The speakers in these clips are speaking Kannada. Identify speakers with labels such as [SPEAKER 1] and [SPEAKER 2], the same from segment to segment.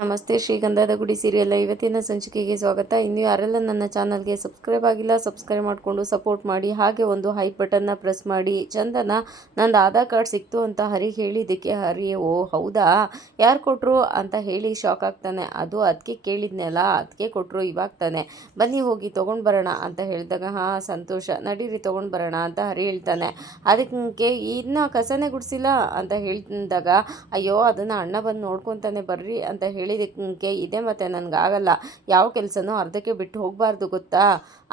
[SPEAKER 1] ನಮಸ್ತೆ ಶ್ರೀಗಂಧದ ಗುಡಿ ಸೀರಿಯಲ್ ಇವತ್ತಿನ ಸಂಚಿಕೆಗೆ ಸ್ವಾಗತ. ಇನ್ನು ಯಾರೆಲ್ಲ ನನ್ನ ಚಾನಲ್ಗೆ ಸಬ್ಸ್ಕ್ರೈಬ್ ಆಗಿಲ್ಲ, ಸಬ್ಸ್ಕ್ರೈಬ್ ಮಾಡಿಕೊಂಡು ಸಪೋರ್ಟ್ ಮಾಡಿ, ಹಾಗೆ ಒಂದು ಹೈ ಬಟನ್ನ ಪ್ರೆಸ್ ಮಾಡಿ. ಚಂದನ, ನಂದು ಆಧಾರ್ ಕಾರ್ಡ್ ಸಿಕ್ತು ಅಂತ ಹರಿ ಹೇಳಿದ್ದಕ್ಕೆ ಹರಿ, ಓ ಹೌದಾ? ಯಾರು ಕೊಟ್ಟರು ಅಂತ ಹೇಳಿ ಶಾಕ್ ಆಗ್ತಾನೆ. ಅದು ಅದಕ್ಕೆ ಕೇಳಿದ್ನಲ್ಲ ಅದಕ್ಕೆ ಕೊಟ್ಟರು ಇವಾಗ ತಾನೆ. ಬನ್ನಿ ಹೋಗಿ ತೊಗೊಂಡು ಬರೋಣ ಅಂತ ಹೇಳಿದಾಗ, ಹಾಂ ಸಂತೋಷ, ನಡೀರಿ ತೊಗೊಂಡು ಬರೋಣ ಅಂತ ಹರಿ ಹೇಳ್ತಾನೆ. ಅದಕ್ಕೆ ಇನ್ನೂ ಕಸನೇ ಗುಡಿಸಿಲ್ಲ ಅಂತ ಹೇಳಿದಾಗ, ಅಯ್ಯೋ ಅದನ್ನು ಅಣ್ಣ ಬಂದು ನೋಡ್ಕೊತಾನೆ ಬರ್ರಿ ಅಂತ ಹೇಳಿದ್ದಕ್ಕೆ ಇದೆ ಮತ್ತು ನನಗಾಗಲ್ಲ. ಯಾವ ಕೆಲಸನೂ ಅರ್ಧಕ್ಕೆ ಬಿಟ್ಟು ಹೋಗಬಾರ್ದು ಗೊತ್ತಾ?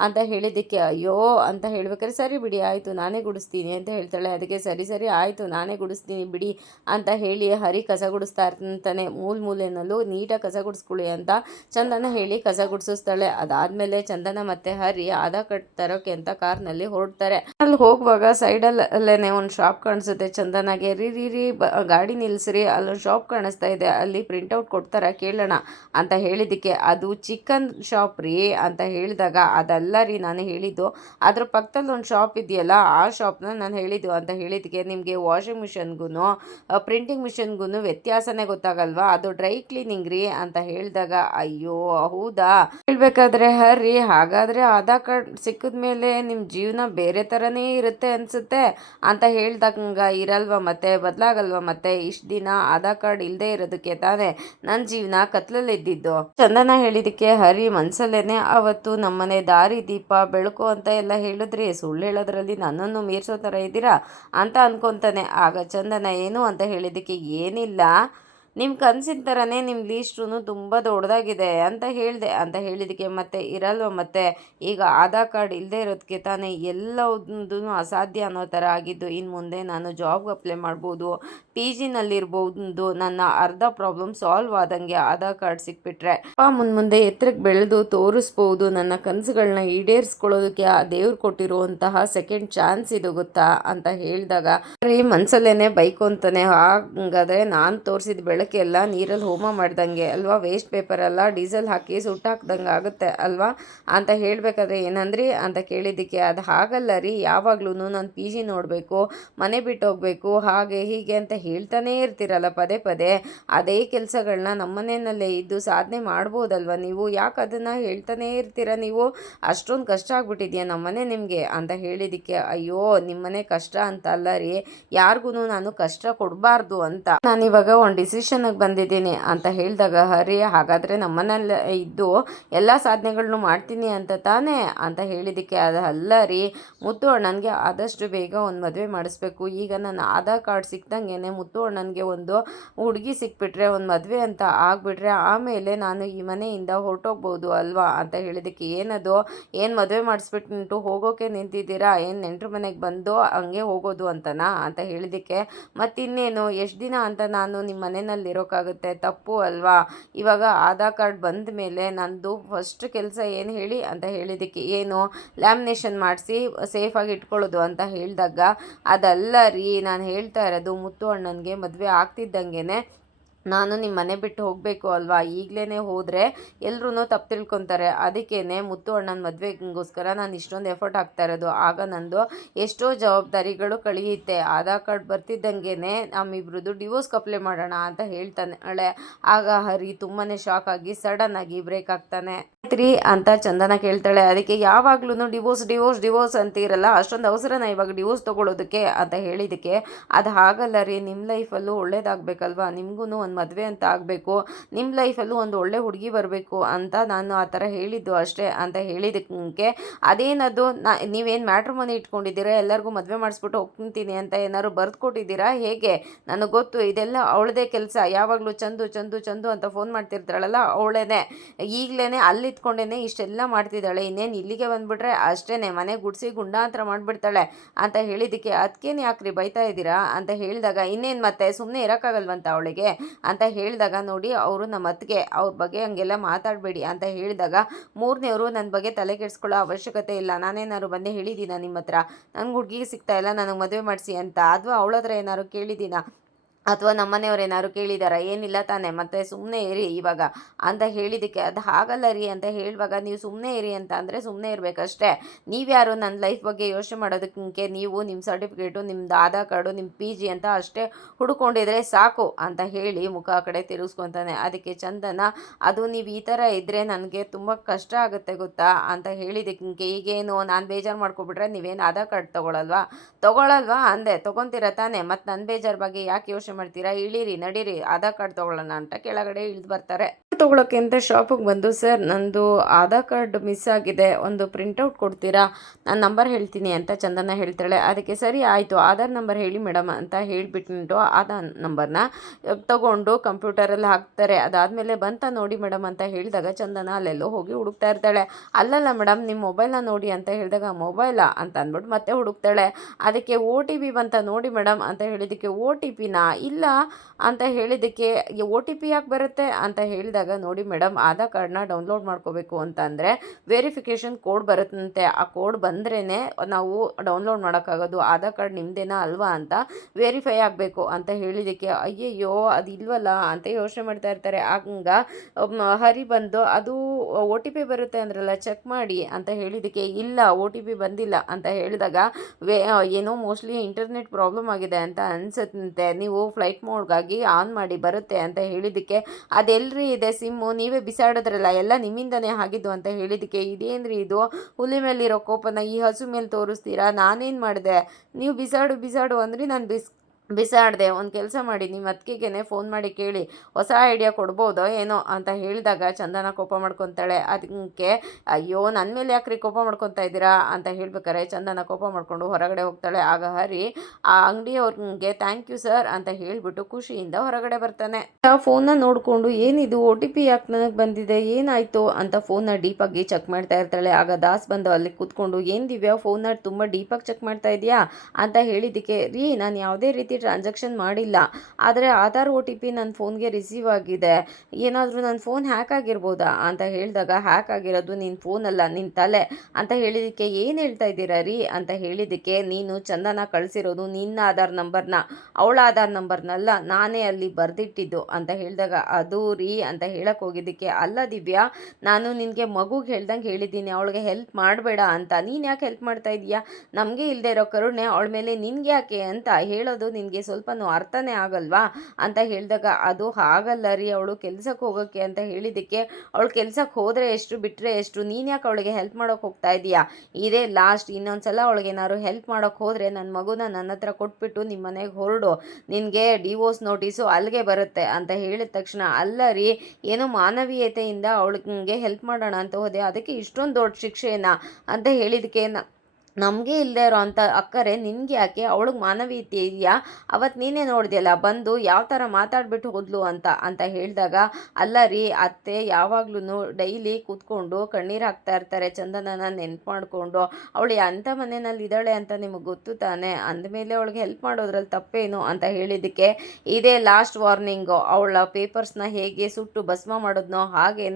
[SPEAKER 1] ಅಂತ ಹೇಳಿದ್ದಕ್ಕೆ ಅಯ್ಯೋ ಅಂತ ಹೇಳ್ಬೇಕಾದ್ರೆ ಸರಿ ಬಿಡಿ, ಆಯಿತು, ನಾನೇ ಗುಡಿಸ್ತೀನಿ ಅಂತ ಹೇಳ್ತಾಳೆ. ಅದಕ್ಕೆ ಸರಿ ಸರಿ, ಆಯಿತು, ನಾನೇ ಗುಡಿಸ್ತೀನಿ ಬಿಡಿ ಅಂತ ಹೇಳಿ ಹರಿ ಕಸ ಗುಡಿಸ್ತಾ ಇರ್ತಾನೆ. ಮೂಲ ಮೂಲೆನಲ್ಲೂ ನೀಟಾಗಿ ಕಸ ಗುಡಿಸ್ಕೊಳ್ಳಿ ಅಂತ ಚಂದನ ಹೇಳಿ ಕಸ ಗುಡಿಸಿಸ್ತಾಳೆ ಅದಾದಮೇಲೆ ಚಂದನ ಮತ್ತು ಹರಿ ಆದ ಕಾರ್ಡ್ ತರೋಕೆ ಅಂತ ಕಾರ್ನಲ್ಲಿ ಹೊರಡ್ತಾರೆ. ಅಲ್ಲಿ ಹೋಗುವಾಗ ಸೈಡಲ್ಲೇ ಒಂದು ಶಾಪ್ ಕಾಣಿಸುತ್ತೆ ಚಂದನಾಗೆ. ರೀ ರೀ ರೀ ಗಾಡಿ ನಿಲ್ಲಿಸ್ರಿ ಅಲ್ಲೊಂದು ಶಾಪ್ ಕಾಣಿಸ್ತಾ ಇದೆ. ಅಲ್ಲಿ ಪ್ರಿಂಟೌಟ್ ಕೊಡ್ತಾರ. ಕೇಳೋಣ ಅಂತ ಹೇಳಿದ್ದಕ್ಕೆ, ಅದು ಚಿಕನ್ ಶಾಪ್ ರೀ ಅಂತ ಹೇಳಿದಾಗ, ಅದಲ್ಲ ರೀ, ನಾನು ಹೇಳಿದ್ದು. ಅದ್ರ ಪಕ್ಕದಲ್ಲಿ ಒಂದು ಶಾಪ್ ಇದೆಯಲ್ಲ, ಆ ಶಾಪ್ನ ನಾನು ಹೇಳಿದ್ದು ಅಂತ ಹೇಳಿದ್ದಕ್ಕೆ, ನಿಮಗೆ ವಾಷಿಂಗ್ ಮಿಷನ್ಗೂ ಪ್ರಿಂಟಿಂಗ್ ಮಿಷನ್ಗೂ ವ್ಯತ್ಯಾಸನೇ ಗೊತ್ತಾಗಲ್ವಾ? ಅದು ಡ್ರೈ ಕ್ಲೀನಿಂಗ್ ರೀ ಅಂತ ಹೇಳಿದಾಗ, ಅಯ್ಯೋ, ಹೌದಾ? ಹೇಳ್ಬೇಕಾದ್ರೆ ಹರಿ ಹಾಗಾದ್ರೆ ಆಧಾರ್ ಕಾರ್ಡ್ ಸಿಕ್ಕಿದ ಮೇಲೆ ನಿಮ್ಮ ಜೀವನ ಬೇರೆ ಥರನೇ ಇರುತ್ತೆ ಅನ್ಸುತ್ತೆ ಅಂತ ಹೇಳ್ದಂಗ ಇರಲ್ವ ಮತ್ತೆ? ಬದಲಾಗಲ್ವ ಮತ್ತೆ? ಇಷ್ಟು ದಿನ ಆಧಾರ್ ಕಾರ್ಡ್ ಇಲ್ಲದೆ ಇರೋದಕ್ಕೆ ತಾನೇ. ನನ್ನ ಜೀವನ ಕತ್ಲಲ್ಲಿದ್ದಿದ್ದು. ಚಂದನ ಹೇಳಿದಕ್ಕೆ ಹರಿ ಮನ್ಸಲ್ಲೇನೆ, ಅವತ್ತು ನಮ್ಮನೆ ದಾರಿ ದೀಪ, ಬೆಳಕು ಅಂತ ಎಲ್ಲ ಹೇಳಿದ್ರಿ, ಸುಳ್ಳು ಹೇಳೋದ್ರಲ್ಲಿ ನನ್ನನ್ನು ಮೀರ್ಸೋ ಥರ ಇದ್ದೀರಾ? ಅಂತ ಅನ್ಕೊಂತಾನೆ. ಆಗ ಚಂದನ, ಏನು? ಅಂತ ಹೇಳಿದಕ್ಕೆ ಏನಿಲ್ಲ. ನಿಮ್ಮ ಕನಸಿನ ಥರನೇ ನಿಮ್ಮ ಲೀಸ್ಟ್ರೂ ತುಂಬ ದೊಡ್ಡದಾಗಿದೆ ಅಂತ ಹೇಳಿದೆ. ಅಂತ ಹೇಳಿದಕ್ಕೆ ಮತ್ತೆ ಇರಲ್ವ ಮತ್ತೆ? ಈಗ ಆಧಾರ್ ಕಾರ್ಡ್ ಇಲ್ಲದೆ ಇರೋದಕ್ಕೆ ತಾನೇ ಎಲ್ಲದೂ ಅಸಾಧ್ಯ ಅನ್ನೋ ಥರ ಆಗಿದ್ದು ಇನ್ನು ಮುಂದೆ ನಾನು ಜಾಬ್ಗೆ ಅಪ್ಲೈ ಮಾಡ್ಬೋದು. ಪಿ ಜಿನಲ್ಲಿರ್ಬೋದು ನನ್ನ ಅರ್ಧ ಪ್ರಾಬ್ಲಮ್ ಸಾಲ್ವ್ ಆದಂಗೆ ಆಧಾರ್ ಕಾರ್ಡ್ ಸಿಕ್ಬಿಟ್ರೆ. ಅಪ್ಪ ಮುಂದೆ ಎತ್ತರಕ್ಕೆ ಬೆಳೆದು ತೋರಿಸ್ಬೋದು, ನನ್ನ ಕನಸುಗಳನ್ನ ಈಡೇರಿಸ್ಕೊಳ್ಳೋದಕ್ಕೆ ಆ ದೇವ್ರು ಕೊಟ್ಟಿರುವಂತಹ ಸೆಕೆಂಡ್ ಚಾನ್ಸ್ ಇದು ಗೊತ್ತಾ ಅಂತ ಹೇಳಿದಾಗ, ರೀ ಮನಸ್ಸಲ್ಲೇನೆ ಬೈಕು ಅಂತಾನೆ, ಹಾಗಾದ್ರೆ ನಾನು ತೋರಿಸಿದ ಬೆಳಕೆಲ್ಲ ನೀರಲ್ಲಿ ಹೋಮ ಮಾಡ್ದಂಗೆ ಅಲ್ವಾ? ವೇಸ್ಟ್ ಪೇಪರ್ ಎಲ್ಲ ಡೀಸೆಲ್ ಹಾಕಿ ಸುಟ್ಟಾಕ್ದಂಗೆ ಆಗುತ್ತೆ ಅಲ್ವಾ? ಅಂತ ಹೇಳಬೇಕಾದ್ರೆ ಏನಂದ್ರಿ? ಅಂತ ಕೇಳಿದ್ದಕ್ಕೆ, ಅದು ಹಾಗಲ್ಲ ರೀ ಯಾವಾಗ್ಲೂ ನಾನು ಪಿ ಜಿ ನೋಡಬೇಕು, ಮನೆ ಬಿಟ್ಟು ಹೋಗಬೇಕು ಹಾಗೆ ಹೀಗೆ ಅಂತ ಹೇಳ್ತಾನೇ ಇರ್ತೀರಲ್ಲ ಪದೇ ಪದೇ. ಅದೇ ಕೆಲಸಗಳನ್ನ ನಮ್ಮನೆಯಲ್ಲೇ ಇದ್ದು ಸಾಧನೆ ಮಾಡ್ಬೋದಲ್ವ ನೀವು? ಯಾಕೆ ಅದನ್ನು ಹೇಳ್ತಾನೇ ಇರ್ತೀರ ನೀವು? ಅಷ್ಟೊಂದು ಕಷ್ಟ ಆಗ್ಬಿಟ್ಟಿದ್ಯಾ ನಮ್ಮನೆ ನಿಮಗೆ? ಅಂತ ಹೇಳಿದ್ದಕ್ಕೆ ಅಯ್ಯೋ, ನಿಮ್ಮನೆ ಕಷ್ಟ ಅಂತ ಅಲ್ಲ ರೀ. ಯಾರಿಗೂ ನಾನು ಕಷ್ಟ ಕೊಡಬಾರ್ದು ಅಂತ. ನಾನು ಇವಾಗ ಒಂದು ಡಿಸಿಷನ್ ಡಿಸಿಷನ್ಗೆ ಬಂದಿದ್ದೀನಿ. ಅಂತ ಹೇಳಿದಾಗ ಹರಿ ಹಾಗಾದರೆ ನಮ್ಮನೇಲಿ ಇದ್ದು ಎಲ್ಲ ಸಾಧನೆಗಳನ್ನು ಮಾಡ್ತೀನಿ ಅಂತ ತಾನೇ? ಅಂತ ಹೇಳಿದ್ದಕ್ಕೆ ಅದು ಅಲ್ಲ ರೀ. ಮುತ್ತು ಅಣ್ಣನಿಗೆ ಆದಷ್ಟು ಬೇಗ ಒಂದು ಮದುವೆ ಮಾಡಿಸ್ಬೇಕು. ಈಗ ನನ್ನ ಆಧಾರ್ ಕಾರ್ಡ್ ಸಿಕ್ದಂಗೆ ಮುತ್ತು ಅಣ್ಣನಿಗೆ ಒಂದು ಹುಡುಗಿ ಸಿಕ್ಬಿಟ್ರೆ, ಒಂದು ಮದುವೆ ಅಂತ ಆಗಿಬಿಟ್ರೆ, ಆಮೇಲೆ ನಾನು ಈ ಮನೆಯಿಂದ ಹೊರಟೋಗ್ಬೋದು ಅಲ್ವಾ ಅಂತ ಹೇಳಿದ್ದಕ್ಕೆ ಏನದು? ಏನು ಮದುವೆ ಮಾಡಿಸ್ಬಿಟ್ಟು ಹೋಗೋಕೆ ನಿಂತಿದ್ದೀರಾ? ಏನು ನೆಂಟ್ರ ಮನೆಗೆ ಬಂದು ಹಂಗೆ ಹೋಗೋದು ಅಂತನಾ ಅಂತ ಹೇಳಿದ್ದಕ್ಕೆ ಮತ್ತಿನ್ನೇನು, ಎಷ್ಟು ದಿನ ಅಂತ ನಾನು ನಿಮ್ಮ ಮನೆಯಲ್ಲಿ ಇರೋಕ್ಕಾಗುತ್ತೆ ತಪ್ಪು ಅಲ್ವಾ? ಇವಾಗ ಆಧಾರ್ ಕಾರ್ಡ್ ಬಂದ ಮೇಲೆ ನಂದು ಫಸ್ಟ್ ಕೆಲಸ ಏನು ಹೇಳಿ ಅಂತ ಹೇಳಿದ್ದಕ್ಕೆ ಏನು? ಲ್ಯಾಮಿನೇಷನ್ ಮಾಡಿಸಿ ಸೇಫಾಗಿ ಇಟ್ಕೊಳ್ಳೋದು ಅಂತ ಹೇಳಿದಾಗ, ಅದಲ್ಲ ರೀ, ನಾನು ಹೇಳ್ತಾ ಇರೋದು ಮುತ್ತು ಅಣ್ಣನಿಗೆ ಮದುವೆ ಆಗ್ತಿದ್ದಂಗೆ ನಾನು ನಿಮ್ಮ ಮನೆ ಬಿಟ್ಟು ಹೋಗಬೇಕು ಅಲ್ವಾ? ಈಗಲೇ ಹೋದರೆ ಎಲ್ಲರೂ ತಪ್ಪು ತಿಳ್ಕೊತಾರೆ. ಅದಕ್ಕೇ ಮುತ್ತು ಅಣ್ಣನ ಮದುವೆಗೋಸ್ಕರ ನಾನು ಇಷ್ಟೊಂದು ಎಫರ್ಟ್ ಹಾಕ್ತಾ ಇರೋದು. ಆಗ ನಂದು ಎಷ್ಟೋ ಜವಾಬ್ದಾರಿಗಳು ಕಳೆಯುತ್ತೆ. ಆಧಾರ್ ಕಾರ್ಡ್ ಬರ್ತಿದ್ದಂಗೆ ನಮ್ಮಿಬ್ರದ್ದು ಡಿವೋರ್ಸ್ ಕಪ್ಲೆ ಮಾಡೋಣ ಅಂತ ಹೇಳ್ತಾನೆ ಹಳೆ ಆಗ ಹರಿ ತುಂಬಾ ಶಾಕ್ ಆಗಿ ಸಡನ್ ಆಗಿ ಬ್ರೇಕ್ ಆಗ್ತಾನೆ. ರೀ ಅಂತ ಚಂದನ ಕೇಳ್ತಾಳೆ. ಅದಕ್ಕೆ ಯಾವಾಗ್ಲೂ ಡಿವೋರ್ಸ್ ಡಿವೋರ್ಸ್ ಡಿವೋರ್ಸ್ ಅಂತೀರಲ್ಲ? ಅಷ್ಟೊಂದು ಅವಸರನ ಇವಾಗ ಡಿವೋರ್ಸ್ ತೊಗೊಳೋದಕ್ಕೆ ಅಂತ ಹೇಳಿದ್ದಕ್ಕೆ. ಅದು ಹಾಗಲ್ಲ ರೀ ನಿಮ್ಮ ಲೈಫಲ್ಲೂ ಒಳ್ಳೇದಾಗಬೇಕಲ್ವಾ? ನಿಮಗೂ ಒಂದು ಮದುವೆ ಅಂತ ಆಗಬೇಕು. ನಿಮ್ಮ ಲೈಫಲ್ಲೂ ಒಂದು ಒಳ್ಳೆ ಹುಡುಗಿ ಬರಬೇಕು ಅಂತ ನಾನು ಆ ಥರ ಹೇಳಿದ್ದು ಅಷ್ಟೇ ಅಂತ ಹೇಳಿದಕ್ಕೆ ಅದೇನದು? ನಾ, ನೀವೇನು ಮ್ಯಾಟ್ರ್ ಮನಿ ಇಟ್ಕೊಂಡಿದ್ದೀರಾ? ಎಲ್ಲರಿಗೂ ಮದುವೆ ಮಾಡಿಸ್ಬಿಟ್ಟು ಹೋಗ್ತೀನಿ ಅಂತ ಏನಾದ್ರು ಬರೆದು ಕೊಟ್ಟಿದ್ದೀರಾ ಹೇಗೆ? ನನಗೆ ಗೊತ್ತು, ಇದೆಲ್ಲ ಅವಳದೇ ಕೆಲಸ. ಯಾವಾಗಲೂ ಚಂದು ಚಂದು ಚಂದು ಅಂತ ಫೋನ್ ಮಾಡ್ತಿರ್ತಾಳಲ್ಲ, ಅವಳೇನೆ. ಈಗಲೇ ಅಲ್ಲಿ ಇಟ್ಕೊಂಡೇನೆ ಇಷ್ಟೆಲ್ಲ ಮಾಡ್ತಿದ್ದಾಳೆ. ಇನ್ನೇನು ಇಲ್ಲಿಗೆ ಬಂದ್ಬಿಟ್ರೆ ಅಷ್ಟೇ ಮನೆ ಗುಡಿಸಿ ಗುಂಡಾಂತರ ಮಾಡಿಬಿಡ್ತಾಳೆ ಅಂತ ಹೇಳಿದ್ದಕ್ಕೆ ಅದಕ್ಕೇನು ಯಾಕ್ರಿ ಬೈತಾ ಇದ್ದೀರಾ ಅಂತ ಹೇಳಿದಾಗ, ಇನ್ನೇನು ಮತ್ತೆ ಸುಮ್ಮನೆ ಇರೋಕ್ಕಾಗಲ್ವಂತ ಅವಳಿಗೆ ಅಂತ ಹೇಳಿದಾಗ, ನೋಡಿ ಅವರು ನಮ್ಮ ಅತ್ತಿಗೆ ಅವ್ರ ಬಗ್ಗೆ ಹಂಗೆಲ್ಲ ಮಾತಾಡಬೇಡಿ ಅಂತ ಹೇಳಿದಾಗ ಮೂರನೇವರು ನನ್ನ ಬಗ್ಗೆ ತಲೆ ಕೆಡಿಸ್ಕೊಳ್ಳೋ ಅವಶ್ಯಕತೆ ಇಲ್ಲ, ನಾನೇನಾದ್ರು ಬಂದು ಹೇಳಿದ್ದೀನ ನಿಮ್ಮ ಹತ್ರ ನನಗೆ ಹುಡುಗಿಗೆ ಸಿಗ್ತಾ ಇಲ್ಲ, ನನಗೆ ಮದುವೆ ಮಾಡಿಸಿ ಅಂತ. ಅಥವಾ ಅವಳ ಹತ್ರ ಏನಾದ್ರು ಕೇಳಿದ್ದೀನ? ಅಥವಾ ನಮ್ಮನೆಯವ್ರು ಏನಾದ್ರು ಕೇಳಿದಾರ? ಏನಿಲ್ಲ ತಾನೆ, ಮತ್ತೆ ಸುಮ್ಮನೆ ಇರಿ ಇವಾಗ. ಅಂತ ಹೇಳಿದಕ್ಕೆ ಅದು ಹಾಗಲ್ಲ ರೀ ಅಂತ ಹೇಳುವಾಗ ನೀವು ಸುಮ್ಮನೆ ಇರಿ ಅಂತ ಅಂದರೆ ಸುಮ್ಮನೆ ಇರಬೇಕಷ್ಟೇ. ನೀವ್ಯಾರು ನನ್ನ ಲೈಫ್ ಬಗ್ಗೆ ಯೋಚನೆ ಮಾಡೋದಕ್ಕೆ ನೀವು ನಿಮ್ಮ ಸರ್ಟಿಫಿಕೇಟು ನಿಮ್ಮದು ಆಧಾರ್ ಕಾರ್ಡು ನಿಮ್ಮ ಪಿ ಜಿ ಅಂತ ಅಷ್ಟೇ ಹುಡ್ಕೊಂಡಿದ್ರೆ ಸಾಕು ಅಂತ ಹೇಳಿ ಮುಖ ಆ ಕಡೆ ತಿರುಗಿಸ್ಕೊತಾನೆ. ಅದಕ್ಕೆ ಚಂದನ, ಅದು ನೀವು ಈ ಥರ ಇದ್ದರೆ ನನಗೆ ತುಂಬ ಕಷ್ಟ ಆಗುತ್ತೆ ಗೊತ್ತಾ? ಅಂತ ಹೇಳಿದ್ದಕ್ಕೆ ಈಗೇನು ನಾನು ಬೇಜಾರು ಮಾಡ್ಕೊಬಿಟ್ರೆ ನೀವೇನು ಆಧಾರ್ ಕಾರ್ಡ್ ತೊಗೊಳಲ್ವಾ? ತೊಗೊಳಲ್ವಾ? ಅಂದೆ. ತೊಗೊತೀರ ತಾನೆ? ಮತ್ತು ನನ್ನ ಬೇಜಾರು ಬಗ್ಗೆ ಯಾಕೆ ಯೋಚನೆ ಮಾಡ್ತೀರಾ? ಇಳೀರಿ ನಡೀರಿ ಆಧಾರ್ ಕಾರ್ಡ್ ತೊಗೊಳ್ಳೋಣ ಅಂತ ಕೆಳಗಡೆ ಇಳಿದು ಬರ್ತಾರೆ. ತೊಗೊಳಕ್ಕೆ ಅಂತ ಶಾಪಿಗೆ ಬಂದು, ಸರ್, ನಂದು ಆಧಾರ್ ಕಾರ್ಡ್ ಮಿಸ್ ಆಗಿದೆ, ಒಂದು ಪ್ರಿಂಟೌಟ್ ಕೊಡ್ತೀರಾ? ನಾನು ನಂಬರ್ ಹೇಳ್ತೀನಿ ಅಂತ ಚಂದನ ಹೇಳ್ತಾಳೆ. ಅದಕ್ಕೆ, ಸರಿ, ಆಯಿತು, ಆಧಾರ್ ನಂಬರ್ ಹೇಳಿ ಮೇಡಮ್ ಅಂತ ಹೇಳಿಬಿಟ್ಟು ಆಧಾರ್ ನಂಬರ್ನ ತಗೊಂಡು ಕಂಪ್ಯೂಟರಲ್ಲಿ ಹಾಕ್ತಾರೆ. ಅದಾದಮೇಲೆ ಬಂತ ನೋಡಿ ಮೇಡಮ್ ಅಂತ ಹೇಳಿದಾಗ ಚಂದನ ಅಲ್ಲೆಲ್ಲೋ ಹೋಗಿ ಹುಡುಕ್ತಾ ಇರ್ತಾಳೆ. ಅಲ್ಲಲ್ಲ ಮೇಡಮ್ ನಿಮ್ಮ ಮೊಬೈಲ್ನ ನೋಡಿ ಅಂತ ಹೇಳಿದಾಗ, ಮೊಬೈಲಾ ಅಂತ ಅಂದ್ಬಿಟ್ಟು ಮತ್ತೆ ಹುಡುಕ್ತಾಳೆ. ಅದಕ್ಕೆ, ಓ ಟಿ ಪಿ ಬಂತ ನೋಡಿ ಮೇಡಮ್ ಅಂತ ಹೇಳಿದ್ದಕ್ಕೆ, ಓ ಟಿ ಪಿನಾ ಇಲ್ಲ ಅಂತ ಹೇಳಿದ್ದಕ್ಕೆ, ಓ ಟಿ ಪಿ ಯಾಕೆ ಬರುತ್ತೆ? ಅಂತ ಹೇಳಿದಾಗ ನೋಡಿ ಮೇಡಮ್, ಆಧಾರ್ ಕಾರ್ಡ್ನ ಡೌನ್ಲೋಡ್ ಮಾಡ್ಕೋಬೇಕು ಅಂತ ಅಂದರೆ ವೆರಿಫಿಕೇಷನ್ ಕೋಡ್ ಬರುತ್ತಂತೆ. ಆ ಕೋಡ್ ಬಂದ್ರೇ ನಾವು ಡೌನ್ಲೋಡ್ ಮಾಡೋಕ್ಕಾಗೋದು. ಆಧಾರ್ ಕಾರ್ಡ್ ನಿಮ್ಮದೇನಾ ಅಲ್ವಾ ಅಂತ ವೆರಿಫೈ ಆಗಬೇಕು ಅಂತ ಹೇಳಿದ್ದಕ್ಕೆ, ಅಯ್ಯಯ್ಯೋ, ಅದು ಇಲ್ವಲ್ಲ? ಅಂತ ಯೋಚನೆ ಮಾಡ್ತಾ ಇರ್ತಾರೆ. ಹಂಗ ಹರಿ ಬಂದು, ಅದು ಒ ಟಿ ಪಿ ಬರುತ್ತೆ ಅಂದ್ರಲ್ಲ, ಚೆಕ್ ಮಾಡಿ ಅಂತ ಹೇಳಿದ್ದಕ್ಕೆ, ಇಲ್ಲ, ಒ ಟಿ ಪಿ ಬಂದಿಲ್ಲ ಅಂತ ಹೇಳಿದಾಗ, ವೇ, ಏನೋ ಮೋಸ್ಟ್ಲಿ ಇಂಟರ್ನೆಟ್ ಪ್ರಾಬ್ಲಮ್ ಆಗಿದೆ ಅಂತ ಅನ್ಸುತ್ತಂತೆ. ನೀವು ಫ್ಲೈಟ್ ಮೋಡ್ಗಾಗಿ ಆನ್ ಮಾಡಿ ಬರುತ್ತೆ ಅಂತ ಹೇಳಿದ್ದಕ್ಕೆ ಅದೆಲ್ಲರೀ ಇದೆ ಸಿಮ್ಮು ನೀವೇ ಬಿಸಾಡೋದ್ರಲ್ಲ, ಎಲ್ಲ ನಿಮ್ಮಿಂದನೇ ಆಗಿದ್ದು ಅಂತ ಹೇಳಿದ್ದಕ್ಕೆ ಇದೇನ್ರಿ ಇದು? ಹುಲಿ ಮೇಲೆ ಇರೋ ಕೋಪನ ಈ ಹಸು ಮೇಲೆ ತೋರಿಸ್ತೀರಾ? ನಾನೇನು ಮಾಡಿದೆ? ನೀವು ಬಿಸಾಡು ಬಿಸಾಡು ಅಂದ್ರೆ ನಾನು ಬಿಸ್ ಬಿಸಾಡಿದೆ, ಒಂದು ಕೆಲಸ ಮಾಡಿ ನಿಮ್ಮ ಅತ್ತಿಗೆಗೆ ಫೋನ್ ಮಾಡಿ ಕೇಳಿ, ಹೊಸ ಐಡಿಯಾ ಕೊಡ್ಬೋದೋ ಏನೋ? ಅಂತ ಹೇಳಿದಾಗ ಚಂದನ ಕೋಪ ಮಾಡ್ಕೊತಾಳೆ. ಅದಕ್ಕೆ ಅಯ್ಯೋ ನನ್ನ ಮೇಲೆ ಯಾಕ್ರಿ ಕೋಪ ಮಾಡ್ಕೊತಾ ಇದ್ದೀರಾ? ಅಂತ ಹೇಳ್ಬೇಕಾರೆ ಚಂದನ ಕೋಪ ಮಾಡಿಕೊಂಡು ಹೊರಗಡೆ ಹೋಗ್ತಾಳೆ. ಆಗ ಹರಿ, ಆ ಅಂಗಡಿಯವ್ರಿಗೆ ಥ್ಯಾಂಕ್ ಯು ಸರ್ ಅಂತ ಹೇಳಿಬಿಟ್ಟು ಖುಷಿಯಿಂದ ಹೊರಗಡೆ ಬರ್ತಾನೆ. ಆ ಫೋನ್ನ ನೋಡಿಕೊಂಡು, ಏನಿದು? ಒ ಟಿ ಪಿ ಯಾಕೆ ನನಗೆ ಬಂದಿದೆ? ಏನಾಯಿತು? ಅಂತ ಫೋನ್ನ ಡೀಪಾಗಿ ಚೆಕ್ ಮಾಡ್ತಾ ಇರ್ತಾಳೆ. ಆಗ ದಾಸ್ ಬಂದು ಅಲ್ಲಿ ಕೂತ್ಕೊಂಡು, ಏನು ದಿವ್ಯಾ ಫೋನ್ನ ತುಂಬ ಡೀಪಾಗಿ ಚೆಕ್ ಮಾಡ್ತಾ ಇದೆಯಾ? ಅಂತ ಹೇಳಿದ್ದಕ್ಕೆ, ರೀ, ನಾನು ಯಾವುದೇ ರೀತಿ ಟ್ರಾನ್ಸಾಕ್ಷನ್ ಮಾಡಿಲ್ಲ. ಆದರೆ ಆಧಾರ್ ಒ ಟಿ ಪಿ ನನ್ನ ಫೋನ್ಗೆ ರಿಸೀವ್ ಆಗಿದೆ. ಏನಾದರೂ ನನ್ನ ಫೋನ್ ಹ್ಯಾಕ್ ಆಗಿರ್ಬೋದಾ? ಅಂತ ಹೇಳಿದಾಗ ಹ್ಯಾಕ್ ಆಗಿರೋದು ನಿನ್ನ ಫೋನ್ ಅಲ್ಲ ನಿನ್ನ ತಲೆ ಅಂತ ಹೇಳಿದ್ದಕ್ಕೆ, ಏನು ಹೇಳ್ತಾ ಇದ್ದೀರಾ ರೀ? ಅಂತ ಹೇಳಿದ್ದಕ್ಕೆ, ನೀನು ಚಂದನ ಕಳಿಸಿರೋದು ನಿನ್ನ ಆಧಾರ್ ನಂಬರ್ನ ಅವಳ ಆಧಾರ್ ನಂಬರ್ನಲ್ಲ ನಾನೇ ಅಲ್ಲಿ ಬರೆದಿಟ್ಟಿದ್ದು ಅಂತ ಹೇಳಿದಾಗ, ಅದು ರೀ ಅಂತ ಹೇಳಕ್ಕೆ ಹೋಗಿದ್ದಕ್ಕೆ, ಅಲ್ಲ ದಿವ್ಯಾ, ನಾನು ನಿನಗೆ ಮಗುಗೆ ಹೇಳ್ದಂಗೆ ಹೇಳಿದ್ದೀನಿ, ಅವಳಿಗೆ ಹೆಲ್ಪ್ ಮಾಡಬೇಡ ಅಂತ. ನೀನು ಯಾಕೆ ಹೆಲ್ಪ್ ಮಾಡ್ತಾ ಇದೀಯಾ? ನಮಗೆ ಇಲ್ಲದೆ ಇರೋ ಕರುಣೆ, ಅವಳ ಮೇಲೆ ನಿನ್ಗೆ ಯಾಕೆ? ಅಂತ ಹೇಳೋದು ನಿನಗೆ ಸ್ವಲ್ಪನೂ ಅರ್ಥನೇ ಆಗಲ್ವಾ? ಅಂತ ಹೇಳಿದಾಗ, ಅದು ಆಗಲ್ಲ ರೀ ಅವಳು ಕೆಲ್ಸಕ್ಕೆ ಹೋಗೋಕ್ಕೆ ಅಂತ ಹೇಳಿದ್ದಕ್ಕೆ, ಅವಳು ಕೆಲ್ಸಕ್ಕೆ ಹೋದರೆ ಎಷ್ಟು ಬಿಟ್ಟರೆ ಎಷ್ಟು? ನೀನು ಯಾಕೆ ಅವಳಿಗೆ ಹೆಲ್ಪ್ ಮಾಡೋಕೆ ಹೋಗ್ತಾ ಇದೀಯಾ? ಇದೇ ಲಾಸ್ಟ್ ಇನ್ನೊಂದು ಸಲ ಅವಳಿಗೆ ಏನಾದ್ರು ಹೆಲ್ಪ್ ಮಾಡೋಕೆ ಹೋದರೆ ನನ್ನ ಮಗುನ ನನ್ನ ಹತ್ರ ಕೊಟ್ಬಿಟ್ಟು ನಿಮ್ಮ ಮನೆಗೆ ಹೊರಡು. ನಿನಗೆ ಡಿವೋರ್ಸ್ ನೋಟಿಸು ಅಲ್ಲಿಗೆ ಬರುತ್ತೆ. ಅಂತ ಹೇಳಿದ ತಕ್ಷಣ, ಅಲ್ಲ ರೀ, ಏನೋ ಮಾನವೀಯತೆಯಿಂದ ಅವಳಿಗೆ ಹೆಲ್ಪ್ ಮಾಡೋಣ ಅಂತ ಹೋದೆ. ಅದಕ್ಕೆ ಇಷ್ಟೊಂದು ದೊಡ್ಡ ಶಿಕ್ಷೆಯನ್ನು ಅಂತ ಹೇಳಿದಕ್ಕೆ ನಮಗೆ ಇಲ್ಲದೆ ಇರೋ ಅಂಥ ಅಕ್ಕರೆ ನಿನಗೆ ಯಾಕೆ? ಅವಳಿಗೆ ಮಾನವೀಯತೆ ಇದೆಯಾ? ಅವತ್ತು ನೀನೇ ನೋಡಿದೆಯಲ್ಲ, ಬಂದು ಯಾವ ಥರ ಮಾತಾಡ್ಬಿಟ್ಟು ಹೋದ್ಲು ಅಂತ ಅಂತ ಹೇಳಿದಾಗ, ಅಲ್ಲ ರೀ, ಅತ್ತೆ ಯಾವಾಗ್ಲೂ ಡೈಲಿ ಕೂತ್ಕೊಂಡು ಕಣ್ಣೀರು ಹಾಕ್ತಾ ಇರ್ತಾರೆ ಚಂದನನ ನೆನ್ಪು ಮಾಡಿಕೊಂಡು. ಅವಳು ಅಂಥ ಮನೆಯಲ್ಲಿ ಇದ್ದಾಳೆ ಅಂತ ನಿಮಗೆ ಗೊತ್ತು ತಾನೆ? ಅಂದಮೇಲೆ ಅವಳಿಗೆ ಹೆಲ್ಪ್ ಮಾಡೋದ್ರಲ್ಲಿ ತಪ್ಪೇನು? ಅಂತ ಹೇಳಿದ್ದಕ್ಕೆ ಇದೇ ಲಾಸ್ಟ್ ವಾರ್ನಿಂಗು ಅವಳ ಪೇಪರ್ಸ್ನ ಹೇಗೆ ಸುಟ್ಟು ಭಸ್ಮ ಮಾಡೋದ್ನೋ ಹಾಗೇ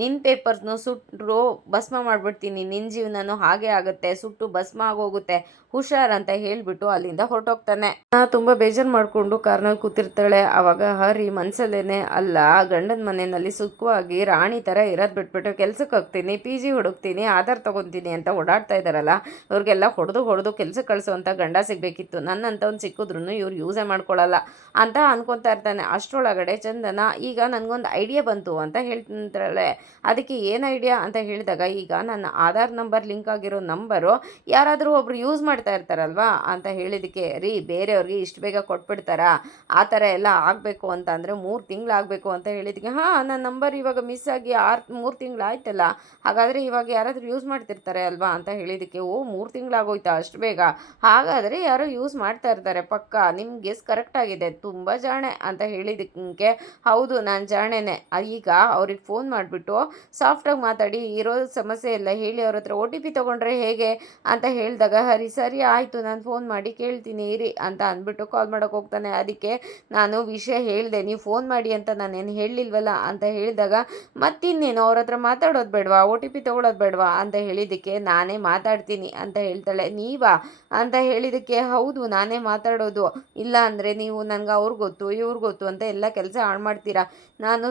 [SPEAKER 1] ನಿನ್ನ ಪೇಪರ್ಸ್ನು ಸುಟ್ಟರು ಭಸ್ಮ ಮಾಡಿಬಿಡ್ತೀನಿ ನಿನ್ನ ಜೀವನನೂ ಹಾಗೆ ಆಗುತ್ತೆ, ಸುಟ್ಟು ಭಸ್ಮ ಆಗೋಗುತ್ತೆ ಹುಷಾರ್ ಅಂತ ಹೇಳಿಬಿಟ್ಟು ಅಲ್ಲಿಂದ ಹೊರಟೋಗ್ತಾನೆ. ತುಂಬ ಬೇಜಾರು ಮಾಡಿಕೊಂಡು ಕಾರ್ನಲ್ಲಿ ಕೂತಿರ್ತಾಳೆ. ಅವಾಗ ಹರಿ ಮನ್ಸಲ್ಲೇನೆ, ಅಲ್ಲ ಗಂಡನ ಮನೆಯಲ್ಲಿ ಸುಖವಾಗಿ ರಾಣಿ ಥರ ಇರೋದು ಬಿಟ್ಬಿಟ್ಟು ಕೆಲ್ಸಕ್ಕೆ ಹೋಗ್ತೀನಿ ಪಿ ಜಿ ಹುಡುಕ್ತೀನಿ, ಆಧಾರ್ ತಗೊಂತೀನಿ ಅಂತ ಓಡಾಡ್ತಾ ಇದ್ದಾರಲ್ಲ, ಇವ್ರಿಗೆಲ್ಲ ಹೊಡೆದು ಹೊಡೆದು ಕೆಲ್ಸಕ್ಕೆ ಕಳಿಸೋವಂಥ ಗಂಡ ಸಿಗಬೇಕಿತ್ತು. ನನ್ನಂತ ಒಂದು ಸಿಕ್ಕಿದ್ರು ಇವ್ರು ಯೂಸೇ ಮಾಡ್ಕೊಳ್ಳಲ್ಲ ಅಂತ ಅನ್ಕೊಂತಾ ಇರ್ತಾನೆ. ಅಷ್ಟರೊಳಗಡೆ ಚಂದನ, ಈಗ ನನಗೊಂದು ಐಡಿಯಾ ಬಂತು ಅಂತ ಹೇಳ್ತಾಳೆ ಅದಕ್ಕೆ ಏನು ಐಡಿಯಾ ಅಂತ ಹೇಳಿದಾಗ, ಈಗ ನನ್ನ ಆಧಾರ್ ನಂಬರ್, ಲಿಂಕ್ ಆಗಿರೋ ನಂಬರು ಯಾರಾದರೂ ಒಬ್ರು ಯೂಸ್ ಮಾಡ್ತಾ ಇರ್ತಾರಲ್ವಾ ಅಂತ ಹೇಳಿದಕ್ಕೆ, ರೀ, ಬೇರೆಯವ್ರಿಗೆ ಇಷ್ಟು ಬೇಗ ಕೊಟ್ಬಿಡ್ತಾರಾ? ಆ ಥರ ಎಲ್ಲ ಆಗಬೇಕು ಅಂತ ಅಂದರೆ ಮೂರು ತಿಂಗಳು ಆಗಬೇಕು ಅಂತ ಹೇಳಿದಕ್ಕೆ, ಹಾಂ ನನ್ನ ನಂಬರ್ ಇವಾಗ ಮಿಸ್ ಆಗಿ ಆರು, ಮೂರು ತಿಂಗಳಾಯ್ತಲ್ಲ ಹಾಗಾದರೆ ಇವಾಗ ಯಾರಾದರೂ ಯೂಸ್ ಮಾಡ್ತಿರ್ತಾರೆ ಅಲ್ವಾ? ಅಂತ ಹೇಳಿದಕ್ಕೆ, ಓ, ಮೂರು ತಿಂಗಳಾಗೋಯ್ತಾ ಅಷ್ಟು ಬೇಗ? ಹಾಗಾದರೆ ಯಾರೋ ಯೂಸ್ ಮಾಡ್ತಾ ಇರ್ತಾರೆ, ಪಕ್ಕ ನಿಮ್ಮ ಗೆಸ್ ಕರೆಕ್ಟ್ ಆಗಿದೆ, ತುಂಬ ಜಾಣೆ ಅಂತ ಹೇಳಿದಕ್ಕೆ, ಹೌದು, ನಾನು ಜಾಣೆನೆ. ಈಗ ಅವ್ರಿಗೆ ಫೋನ್ ಮಾಡಿಬಿಟ್ಟು ಸಾಫ್ಟಾಗಿ ಮಾತಾಡಿ, ಇರೋ ಸಮಸ್ಯೆ ಎಲ್ಲ ಹೇಳಿ ಅವ್ರ ಹತ್ರ ಒ ಟಿ ಪಿ ತೊಗೊಂಡ್ರೆ ಹೇಗೆ? ಅಂತ ಹೇಳಿದಾಗ, ಹರಿ, ಸರಿ, ಆಯಿತು, ನಾನು ಫೋನ್ ಮಾಡಿ ಕೇಳ್ತೀನಿ, ಇರಿ ಅಂತ ಅಂದ್ಬಿಟ್ಟು ಕಾಲ್ ಮಾಡೋಕೆ ಹೋಗ್ತಾನೆ. ಅದಕ್ಕೆ ನಾನು ವಿಷಯ ಹೇಳಿದೆ, ನೀವು ಫೋನ್ ಮಾಡಿ ಅಂತ ನಾನೇನು ಹೇಳಿಲ್ವಲ್ಲ? ಅಂತ ಹೇಳಿದಾಗ, ಮತ್ತಿನ್ನೇನು? ಅವ್ರ ಹತ್ರ ಮಾತಾಡೋದು ಬೇಡವಾ? ಒ ಟಿ ಪಿ ತೊಗೊಳೋದು ಬೇಡವಾ? ಅಂತ ಹೇಳಿದ್ದಕ್ಕೆ, ನಾನೇ ಮಾತಾಡ್ತೀನಿ ಅಂತ ಹೇಳ್ತಾಳೆ. ನೀವಾ? ಅಂತ ಹೇಳಿದ್ದಕ್ಕೆ, ಹೌದು, ನಾನೇ ಮಾತಾಡೋದು. ಇಲ್ಲ ಅಂದರೆ ನೀವು ನನಗೆ ಅವ್ರಿಗೆ ಗೊತ್ತು ಇವ್ರಿಗೆ ಗೊತ್ತು ಅಂತ ಎಲ್ಲ ಕೆಲಸ ಹಾಳು ಮಾಡ್ತೀರಾ? ನಾನು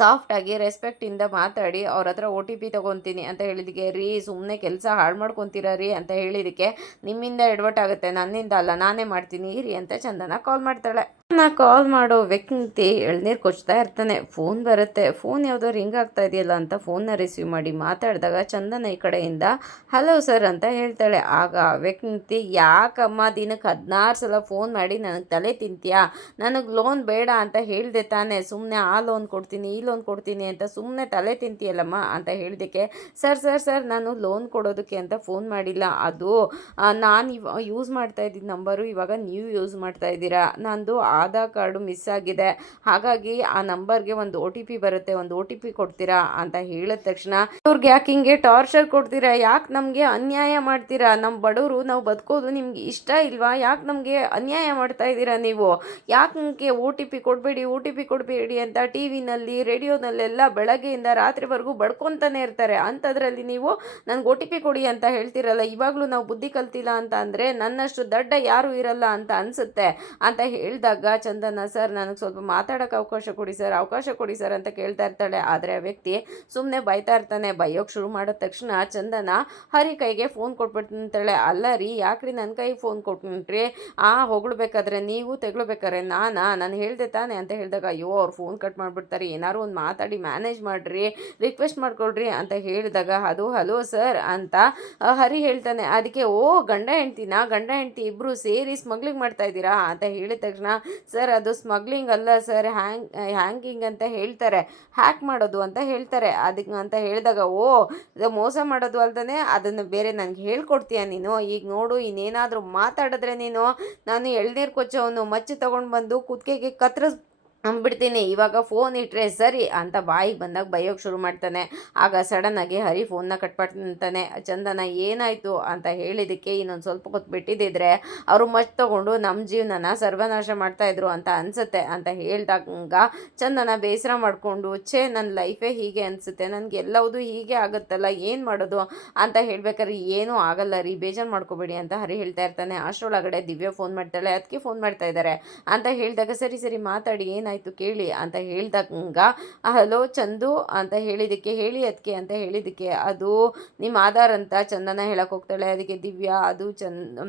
[SPEAKER 1] ಸಾಫ್ಟಾಗಿ ರೆಸ್ಪೆಕ್ಟಿಂದ ಮಾತಾಡಿ, ಅವ್ರ ಹತ್ರ ಒ ಟಿ ಪಿ ತೊಗೊತೀನಿ ಅಂತ ಹೇಳಿದಕ್ಕೆ ರೀ ಸುಮ್ಮನೆ ಕೆಲಸ ಹಾಳು ಮಾಡ್ಕೊತೀರ ರೀ ಅಂತ ಹೇಳಿದಕ್ಕೆ ನಿಮ್ಮಿಂದ ಎಡ್ವರ್ಟ್ ಆಗುತ್ತೆ, ನನ್ನಿಂದ ಅಲ್ಲ, ನಾನೇ ಮಾಡ್ತೀನಿ ರೀ ಅಂತ ಚಂದನ ಕಾಲ್ ಮಾಡ್ತಾಳೆ. ನಾ ಕಾಲ್ ಮಾಡೋ ವ್ಯಕ್ತಿ ಎಳ್ನೀರು ಕೊಚ್ತಾ ಇರ್ತಾನೆ. ಫೋನ್ ಬರುತ್ತೆ. ಫೋನ್ ಯಾವುದೋ ರಿಂಗ್ ಆಗ್ತಾ ಇದೆಯಲ್ಲ ಅಂತ ಫೋನ್ನ ರಿಸೀವ್ ಮಾಡಿ ಮಾತಾಡಿದಾಗ ಚಂದನ ಈ ಕಡೆಯಿಂದ ಹಲೋ ಸರ್ ಅಂತ ಹೇಳ್ತಾಳೆ. ಆಗ ವ್ಯಕ್ತಿ, ಯಾಕಮ್ಮ ದಿನಕ್ಕೆ ಹದಿನಾರು ಸಲ ಫೋನ್ ಮಾಡಿ ನನಗೆ ತಲೆ ತಿಂತೀಯಾ? ನನಗೆ ಲೋನ್ ಬೇಡ ಅಂತ ಹೇಳಿದೆ ತಾನೆ. ಸುಮ್ಮನೆ ಆ ಲೋನ್ ಕೊಡ್ತೀನಿ, ಈ ಲೋನ್ ಕೊಡ್ತೀನಿ ಅಂತ ಸುಮ್ಮನೆ ತಲೆ ತಿಂತೀಯಲ್ಲಮ್ಮ? ಅಂತ ಹೇಳಿದಕ್ಕೆ ಸರ್ ಸರ್ ಸರ್ ನಾನು ಲೋನ್ ಕೊಡೋದಕ್ಕೆ ಅಂತ ಫೋನ್ ಮಾಡಿಲ್ಲ. ಅದು ನಾನು ಯೂಸ್ ಮಾಡ್ತಾ ಇದ್ದಿದ್ದ ನಂಬರು ಇವಾಗ ನೀವು ಯೂಸ್ ಮಾಡ್ತಾ ಇದ್ದೀರಾ? ನಂದು ಆಧಾರ್ ಕಾರ್ಡು ಮಿಸ್ ಆಗಿದೆ. ಹಾಗಾಗಿ ಆ ನಂಬರ್ಗೆ ಒಂದು ಒ ಟಿ ಪಿ ಬರುತ್ತೆ, ಒಂದು ಒ ಟಿ ಪಿ ಕೊಡ್ತೀರಾ ಅಂತ ಹೇಳಿದ ತಕ್ಷಣ ಅವ್ರಿಗೆ ಯಾಕೆ ಹಿಂಗೆ ಟಾರ್ಚರ್ ಕೊಡ್ತೀರಾ, ಯಾಕೆ ನಮಗೆ ಅನ್ಯಾಯ ಮಾಡ್ತೀರಾ? ನಮ್ಮ ಬಡವರು ನಾವು ಬದುಕೋದು ನಿಮ್ಗೆ ಇಷ್ಟ ಇಲ್ವಾ? ಯಾಕೆ ನಮಗೆ ಅನ್ಯಾಯ ಮಾಡ್ತಾ ಇದ್ದೀರಾ ನೀವು? ಯಾಕೆ ನಿಮಗೆ ಒ ಟಿ ಪಿ ಕೊಡಬೇಡಿ, ಒ ಟಿ ಪಿ ಕೊಡಬೇಡಿ ಅಂತ ಟಿ ವಿನಲ್ಲಿ, ರೇಡಿಯೋನಲ್ಲೆಲ್ಲ ಬೆಳಗ್ಗೆಯಿಂದ ರಾತ್ರಿವರೆಗೂ ಬಡ್ಕೊತಾನೆ ಇರ್ತಾರೆ. ಅಂಥದ್ರಲ್ಲಿ ನೀವು ನನಗೆ ಒ ಟಿ ಪಿ ಕೊಡಿ ಅಂತ ಹೇಳ್ತಿರಲ್ಲ, ಇವಾಗಲೂ ನಾವು ಬುದ್ಧಿ ಕಲ್ತಿಲ್ಲ ಅಂತ ಅಂದರೆ ನನ್ನಷ್ಟು ದಡ್ಡ ಯಾರೂ ಇರಲ್ಲ ಅಂತ ಅನಿಸುತ್ತೆ ಅಂತ ಹೇಳಿದಾಗ ಚಂದನ ಸರ್, ನನಗೆ ಸ್ವಲ್ಪ ಮಾತಾಡೋಕೆ ಅವಕಾಶ ಕೊಡಿ ಸರ್, ಅವಕಾಶ ಕೊಡಿ ಸರ್ ಅಂತ ಕೇಳ್ತಾ ಇರ್ತಾಳೆ. ಆದರೆ ಆ ವ್ಯಕ್ತಿ ಸುಮ್ಮನೆ ಬೈತಾ ಇರ್ತಾನೆ. ಬೈಯೋಕ್ಕೆ ಶುರು ಮಾಡಿದ ತಕ್ಷಣ ಚಂದನ ಹರಿ ಕೈಗೆ ಫೋನ್ ಕೊಟ್ಬಿಡ್ತಾಳೆ ಅಲ್ಲ ರೀ, ಯಾಕ್ರಿ ನನ್ನ ಕೈಗೆ ಫೋನ್ ಕೊಟ್ಬಿಟ್ರಿ ಆ, ಹೊಗಳ್ಬೇಕಾದ್ರೆ ನೀವು ತೆಗೊಳ್ಬೇಕಾದ್ರೆ ನಾನಾ? ನಾನು ಹೇಳ್ದೆ ತಾನೆ ಅಂತ ಹೇಳಿದಾಗ, ಅಯ್ಯೋ, ಅವ್ರು ಫೋನ್ ಕಟ್ ಮಾಡಿಬಿಡ್ತಾರೆ. ಏನಾದ್ರು ಒಂದು ಮಾತಾಡಿ ಮ್ಯಾನೇಜ್ ಮಾಡಿರಿ ರಿಕ್ವೆಸ್ಟ್ ಮಾಡ್ಕೊಳ್ರಿ ಅಂತ ಹೇಳಿದಾಗ, ಅದು ಹಲೋ ಸರ್ ಅಂತ ಹರಿ ಹೇಳ್ತಾನೆ. ಅದಕ್ಕೆ, ಓ, ಗಂಡ ಹೆಂಡ್ತಿನ? ಗಂಡ ಹೆಂಡ್ತಿ ಇಬ್ಬರು ಸೇರಿ ಸ್ಮಗ್ಲಿಂಗ್ ಮಾಡ್ತಾ ಇದ್ದೀರಾ? ಅಂತ ಹೇಳಿದ ತಕ್ಷಣ ಸರ್, ಅದು ಸ್ಮಗ್ಲಿಂಗ್ ಅಲ್ಲ ಸರ್ ಹ್ಯಾಂಗ್ ಹ್ಯಾಂಗಿಂಗ್ ಅಂತ ಹೇಳ್ತಾರೆ. ಹ್ಯಾಕ್ ಮಾಡೋದು ಅಂತ ಹೇಳ್ತಾರೆ. ಅದಕ್ಕೆ ಅಂತ ಹೇಳಿದಾಗ, ಓ ಮೋಸ ಮಾಡೋದು ಅಲ್ದೇ ಅದನ್ನು ಬೇರೆ ನನಗೆ ಹೇಳ್ಕೊಡ್ತೀಯ ನೀನು? ಈಗ ನೋಡು, ಇನ್ನೇನಾದರೂ ಮಾತಾಡಿದ್ರೆ ನೀನು, ನಾನು ಎಳ್ನೀರು ಕೊಚ್ಚೋನು ಮಚ್ಚು ತೊಗೊಂಡು ಬಂದು ಕುತ್ತಿಗೆಗೆ ಕತ್ತರಿಸ್ ಅಂದ್ಬಿಡ್ತೀನಿ ಇವಾಗ ಫೋನ್ ಇಟ್ಟರೆ ಸರಿ ಅಂತ ಬಾಯಿಗೆ ಬಂದಾಗ ಬೈಯೋಕ್ಕೆ ಶುರು ಮಾಡ್ತಾನೆ. ಆಗ ಸಡನ್ನಾಗಿ ಹರಿ ಫೋನ್ನ ಕಟ್ ಮಾಡ್ತಾನೆ. ಚಂದನ, ಏನಾಯಿತು? ಅಂತ ಹೇಳಿದ್ದಕ್ಕೆ ಇನ್ನೊಂದು ಸ್ವಲ್ಪ ಹೊತ್ತು ಬಿಟ್ಟಿದ್ದಿದ್ರೆ ಅವರು ಮಚ್ ತಗೊಂಡು ನಮ್ಮ ಜೀವನನ ಸರ್ವನಾಶ ಮಾಡ್ತಾಯಿದ್ರು ಅಂತ ಅನಿಸುತ್ತೆ ಅಂತ ಹೇಳಿದಾಗ ಚಂದನ ಬೇಸರ ಮಾಡಿಕೊಂಡು, ಛೇ ನನ್ನ ಲೈಫೇ ಹೀಗೆ ಅನಿಸುತ್ತೆ. ನನಗೆ ಎಲ್ಲವುದು ಹೀಗೆ ಆಗುತ್ತಲ್ಲ. ಏನು ಮಾಡೋದು? ಅಂತ ಹೇಳ್ಬೇಕಾದ್ರೆ, ಏನೂ ಆಗಲ್ಲ ರೀ. ಬೇಜಾರು ಮಾಡ್ಕೋಬೇಡಿ ಅಂತ ಹರಿ ಹೇಳ್ತಾ ಇರ್ತಾನೆ. ಅಷ್ಟರೊಳಗಡೆ ದಿವ್ಯ ಫೋನ್ ಮಾಡ್ತಾಳೆ. ಅದಕ್ಕೆ ಫೋನ್ ಮಾಡ್ತಾ ಇದ್ದಾರೆ ಅಂತ ಹೇಳಿದಾಗ, ಸರಿ ಸರಿ, ಮಾತಾಡಿ. ಏನಾಯಿತು ಕೇಳಿ ಅಂತ ಹೇಳಿದಾಗ, ಹಲೋ ಚಂದು ಅಂತ ಹೇಳಿದಕ್ಕೆ ಹೇಳಿ ಅದಕ್ಕೆ ಅಂತ ಹೇಳಿದಕ್ಕೆ ಅದು ನಿಮ್ಮ ಆಧಾರ್ ಅಂತ ಚಂದನ ಹೇಳಕ್ಕೆ ಹೋಗ್ತಾಳೆ, ಅದಕ್ಕೆ ದಿವ್ಯಾ, ಅದು ಚಂದ್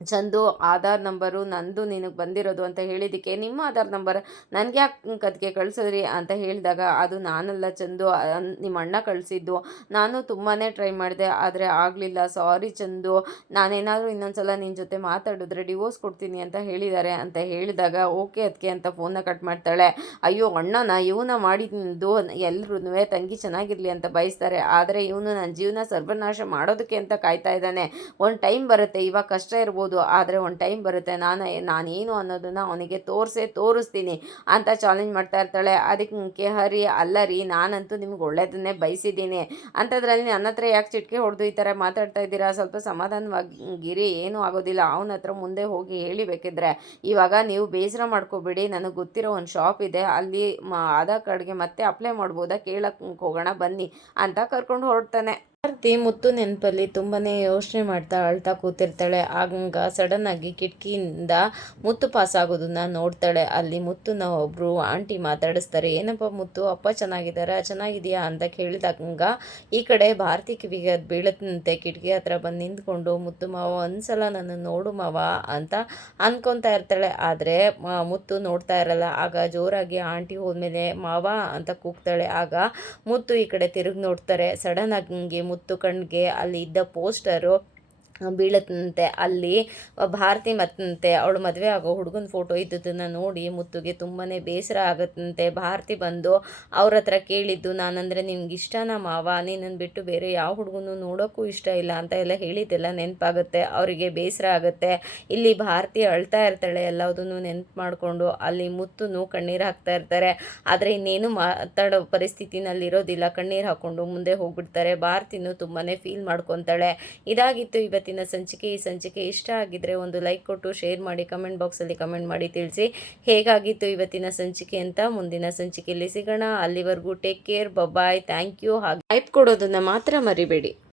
[SPEAKER 1] ಚಂದು, ಆಧಾರ್ ನಂಬರು, ನಂದು ನಿನಗೆ ಬಂದಿರೋದು ಅಂತ ಹೇಳಿದ್ದಕ್ಕೆ ನಿಮ್ಮ ಆಧಾರ್ ನಂಬರ್ ನನಗೆ ಯಾಕೆ ಅದಕ್ಕೆ ಕಳಿಸಿದ್ರಿ ಅಂತ ಹೇಳಿದಾಗ ಅದು ನಾನಲ್ಲ ಚಂದು ನಿಮ್ಮ ಅಣ್ಣ ಕಳಿಸಿದ್ದು. ನಾನು ತುಂಬಾ ಟ್ರೈ ಮಾಡಿದೆ, ಆದರೆ ಆಗಲಿಲ್ಲ. ಸಾರಿ ಚಂದು, ನಾನೇನಾದರೂ ಇನ್ನೊಂದ್ಸಲ ನಿನ್ನ ಜೊತೆ ಮಾತಾಡಿದ್ರೆ ಡಿವೋರ್ಸ್ ಕೊಡ್ತೀನಿ ಅಂತ ಹೇಳಿದ್ದಾರೆ ಅಂತ ಹೇಳಿದಾಗ ಓಕೆ ಅದಕ್ಕೆ ಅಂತ ಫೋನ್ನ ಕಟ್ ಮಾಡ್ತಾಳೆ. ಅಯ್ಯೋ, ಅಣ್ಣನ ಇವನ ಮಾಡಿದ್ದು ಎಲ್ಲರೂ ತಂಗಿ ಚೆನ್ನಾಗಿರಲಿ ಅಂತ ಬಯಸ್ತಾರೆ. ಆದರೆ ಇವನು ನನ್ನ ಜೀವನ ಸರ್ವನಾಶ ಮಾಡೋದಕ್ಕೆ ಅಂತ ಕಾಯ್ತಾ ಇದ್ದಾನೆ. ಒಂದು ಟೈಮ್ ಬರುತ್ತೆ, ಇವಾಗ ಕಷ್ಟ ಇರ್ಬೋದು. ಆದರೆ ಒಂದು ಟೈಮ್ ಬರುತ್ತೆ. ನಾನು ನಾನೇನು ಅನ್ನೋದನ್ನು ಅವನಿಗೆ ತೋರಿಸೇ ತೋರಿಸ್ತೀನಿ ಅಂತ ಚಾಲೆಂಜ್ ಮಾಡ್ತಾ ಇರ್ತಾಳೆ. ಅದಕ್ಕೆ ಹರಿ, ಅಲ್ಲ ರೀ, ನಾನಂತೂ ನಿಮ್ಗೆ ಒಳ್ಳೇದನ್ನೇ ಬಯಸಿದ್ದೀನಿ. ಅಂಥದ್ರಲ್ಲಿ ನನ್ನ ಹತ್ರ ಯಾಕೆ ಚಿಟ್ಕೆ ಹೊಡೆದು ಈ ಥರ ಮಾತಾಡ್ತಾ ಇದ್ದೀರಾ? ಸ್ವಲ್ಪ ಸಮಾಧಾನವಾಗಿರಿ, ಏನೂ ಆಗೋದಿಲ್ಲ. ಅವನ ಹತ್ರ ಮುಂದೆ ಹೋಗಿ ಹೇಳಿಬೇಕಿದ್ರೆ, ಇವಾಗ ನೀವು ಬೇಸರ ಮಾಡ್ಕೋಬೇಡಿ. ನನಗೆ ಗೊತ್ತಿರೋ ಒಂದು ಶಾಪ್ ಇದೆ. ಅಲ್ಲಿ ಆಧಾರ್ ಕಾರ್ಡ್ಗೆ ಮತ್ತೆ ಅಪ್ಲೈ ಮಾಡ್ಬೋದಾ? ಕೇಳಕ್ಕೆ ಹೋಗೋಣ, ಬನ್ನಿ ಅಂತ ಕರ್ಕೊಂಡು ಹೊರಡ್ತಾನೆ. ಭಾರತಿ ಮುತ್ತು ನೆನಪಲ್ಲಿ ತುಂಬಾ ಯೋಚನೆ ಮಾಡ್ತಾ ಅಳ್ತಾ ಕೂತಿರ್ತಾಳೆ. ಆಗಂಗ ಸಡನ್ ಆಗಿ ಕಿಟಕಿಯಿಂದ ಮುತ್ತು ಪಾಸ್ ಆಗೋದನ್ನ ನೋಡ್ತಾಳೆ. ಅಲ್ಲಿ ಮುತ್ತುನ ಒಬ್ಬರು ಆಂಟಿ ಮಾತಾಡಿಸ್ತಾರೆ. ಏನಪ್ಪ ಮುತ್ತು, ಅಪ್ಪ ಚೆನ್ನಾಗಿದ್ದಾರಾ ಚೆನ್ನಾಗಿದೆಯಾ ಅಂತ ಕೇಳಿದಾಗ ಈ ಕಡೆ ಭಾರತಿ ಕಿವಿಗೆ ಅದು ಬೀಳತ್ತಂತೆ. ಕಿಟಕಿ ಹತ್ರ ಬಂದು ನಿಂತ್ಕೊಂಡು, ಮುತ್ತು ಮಾವ, ಒಂದ್ಸಲ ನನ್ನ ನೋಡು ಮಾವ ಅಂತ ಅನ್ಕೊತಾ ಇರ್ತಾಳೆ. ಆದರೆ ಮುತ್ತು ನೋಡ್ತಾ ಇರಲ್ಲ. ಆಗ ಜೋರಾಗಿ ಆಂಟಿ ಹೋದ್ಮೇಲೆ ಮಾವ ಅಂತ ಕೂಗ್ತಾಳೆ. ಆಗ ಮುತ್ತು ಈ ಕಡೆ ತಿರುಗಿ ನೋಡ್ತಾರೆ. ಸಡನ್ ಆಗಿ ಮುತ್ತು ಕಣ್ಣಿಗೆ ಅಲ್ಲಿ ಇದ್ದ ಪೋಸ್ಟರು ಬೀಳತ್ತಂತೆ. ಅಲ್ಲಿ ಭಾರತಿ ಮತ್ತಂತೆ. ಅವಳು ಮದುವೆ ಆಗೋ ಹುಡುಗನ ಫೋಟೋ ಇದ್ದದನ್ನು ನೋಡಿ ಮುತ್ತುಗೆ ತುಂಬಾ ಬೇಸರ ಆಗುತ್ತಂತೆ. ಭಾರತಿ ಬಂದು ಅವ್ರ ಹತ್ರ ಕೇಳಿದ್ದು, ನಾನಂದರೆ ನಿಮ್ಗೆ ಇಷ್ಟನಾ ಮಾವ? ನೀನನ್ನು ಬಿಟ್ಟು ಬೇರೆ ಯಾವ ಹುಡುಗನೂ ನೋಡೋಕ್ಕೂ ಇಷ್ಟ ಇಲ್ಲ ಅಂತ ಎಲ್ಲ ಹೇಳಿದ್ದೆಲ್ಲ ನೆನಪಾಗುತ್ತೆ. ಅವರಿಗೆ ಬೇಸರ ಆಗುತ್ತೆ. ಇಲ್ಲಿ ಭಾರತಿ ಅಳ್ತಾ ಇರ್ತಾಳೆ, ಎಲ್ಲದನ್ನು ನೆನಪು ಮಾಡಿಕೊಂಡು. ಅಲ್ಲಿ ಮುತ್ತುನು ಕಣ್ಣೀರು ಹಾಕ್ತಾ ಇರ್ತಾರೆ. ಆದರೆ ಇನ್ನೇನು ಮಾತಾಡೋ ಪರಿಸ್ಥಿತಿನಲ್ಲಿರೋದಿಲ್ಲ. ಕಣ್ಣೀರು ಹಾಕ್ಕೊಂಡು ಮುಂದೆ ಹೋಗ್ಬಿಡ್ತಾರೆ. ಭಾರತಿನೂ ತುಂಬಾ ಫೀಲ್ ಮಾಡ್ಕೊತಾಳೆ. ಇದಾಗಿತ್ತು ಇವತ್ತಿನ ಇವತ್ತಿನ ಸಂಚಿಕೆ, ಈ ಸಂಚಿಕೆ ಇಷ್ಟ ಆಗಿದ್ರೆ ಒಂದು ಲೈಕ್ ಕೊಟ್ಟು ಶೇರ್ ಮಾಡಿ ಕಮೆಂಟ್ ಬಾಕ್ಸಲ್ಲಿ ಕಮೆಂಟ್ ಮಾಡಿ ತಿಳಿಸಿ. ಹೇಗಾಗಿತ್ತು ಇವತ್ತಿನ ಸಂಚಿಕೆ ಅಂತ ಮುಂದಿನ ಸಂಚಿಕೆಯಲ್ಲಿ ಸಿಗೋಣ. ಅಲ್ಲಿವರೆಗೂ take care bye bye thank you ಹಾಗೆ. ಟೈಪ್ ಕೊಡೋದನ್ನು ಮಾತ್ರ ಮರಿಬೇಡಿ.